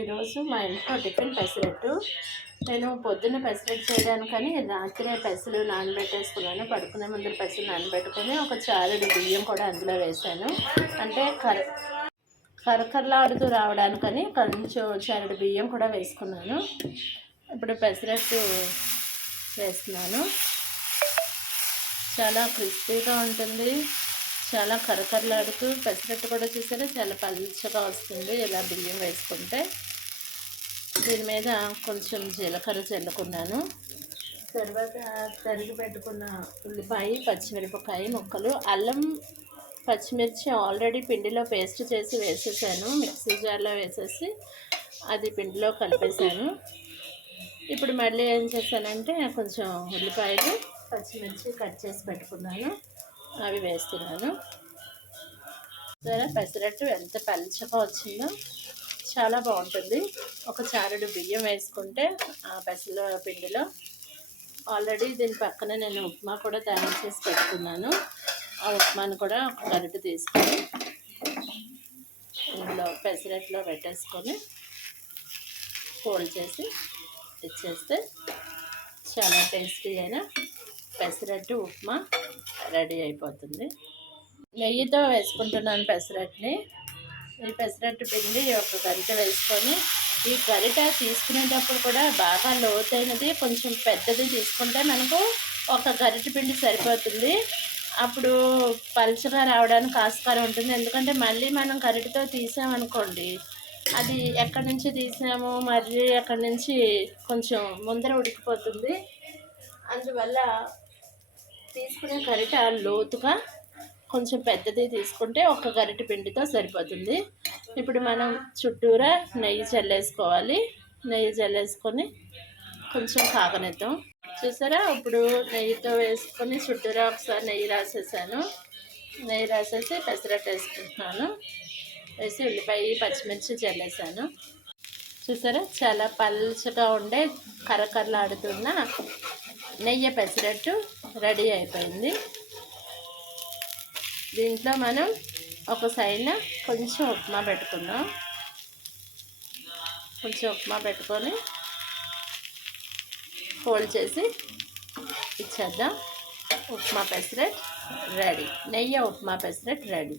ఈరోజు మా ఇంట్లో టిఫిన్ పెసరట్టు. నేను పొద్దున్న పెసరట్టు చేయడానికని రాత్రే పెసలు నానబెట్టేసుకున్నాను. పడుకునే ముందు పెసలు నానబెట్టుకొని ఒక చారుడు బియ్యం కూడా అందులో వేసాను అంటే కర కరకరలాడుతూ రావడానికని కొంచెం చారుడు బియ్యం కూడా వేసుకున్నాను. ఇప్పుడు పెసరట్టు వేస్తున్నాను చాలా క్రిస్పీగా ఉంటుంది. చాలా కరకరలాడుతూ పెసరట్టు కూడా చూసారా? చాలా పలుచగా వస్తుంది. ఇలా బియ్యం వేసుకుంటే దీని మీద కొంచెం జీలకర్ర చల్లుకున్నాను. తర్వాత తరిగి పెట్టుకున్న ఉల్లిపాయ పచ్చిమిరపకాయ ముక్కలు అల్లం పచ్చిమిర్చి ఆల్రెడీ పిండిలో పేస్ట్ చేసి వేసేసాను. మిక్సీ జార్లో వేసేసి అది పిండిలో కలిపేసాను ఇప్పుడు మళ్ళీ ఏం చేశానంటే కొంచెం ఉల్లిపాయలు పచ్చిమిర్చి కట్ చేసి పెట్టుకున్నాను. అవి వేస్తున్నాను. సరే పెసరట్టు ఎంత పలుచగా వచ్చిందో చాలా బాగుంటుంది. ఒక చారుడు బియ్యం వేసుకుంటే ఆ పెసల పిండిలో ఆల్రెడీ దీని పక్కన నేను ఉప్మా కూడా తయారు చేసి పెట్టుకున్నాను. ఆ ఉప్మాను కూడా ఒక గరిటె తీసుకొని ఇందులో పెసరట్లో పెట్టేసుకొని ఫోల్డ్ చేసి ఇచ్చేస్తే చాలా టేస్టీ అయినా పెసరట్టు ఉప్మా రెడీ అయిపోతుంది. నెయ్యితో వేసుకుంటున్నాను పెసరట్టుని ఈ పెసరట్టు పిండి ఒక గరిట వేసుకొని ఈ గరిట తీసుకునేటప్పుడు కూడా బాగా లోతైనది కొంచెం పెద్దది తీసుకుంటే మనకు ఒక గరిట పిండి సరిపోతుంది. అప్పుడు పలుచగా రావడానికి ఆస్కారం ఉంటుంది. ఎందుకంటే మళ్ళీ మనం గరిటతో తీసామనుకోండి అది ఎక్కడి నుంచి తీసాము మళ్ళీ అక్కడి నుంచి కొంచెం ముందర ఉడికిపోతుంది. అందువల్ల తీసుకునే గరిట లోతుగా కొంచెం పెద్దది తీసుకుంటే ఒక గరిటె పిండితో సరిపోతుంది. ఇప్పుడు మనం చుట్టూరా నెయ్యి చల్లేసుకోవాలి. నెయ్యి చల్లేసుకొని కొంచెం కాగనిద్దాం. చూసారా? ఇప్పుడు నెయ్యితో వేసుకొని చుట్టూరా ఒకసారి నెయ్యి రాసేసాను. నెయ్యి రాసేసి పెసరట్టు వేసుకుంటున్నాను. వేసి ఉల్లిపాయ పచ్చిమిర్చి చల్లేసాను. చూసారా? చాలా పల్చగా ఉండే కరకరలాడుతున్న నెయ్యి పెసరట్టు రెడీ అయిపోయింది. దీంట్లో మనం ఒక సైడ్న కొంచెం ఉప్మా పెట్టుకుందాం. కొంచెం ఉప్మా పెట్టుకొని ఫోల్డ్ చేసి ఇచ్చేద్దాం. ఉప్మా పెసరెట్ రెడీ. నెయ్యి ఉప్మా పెసరెట్ రెడీ.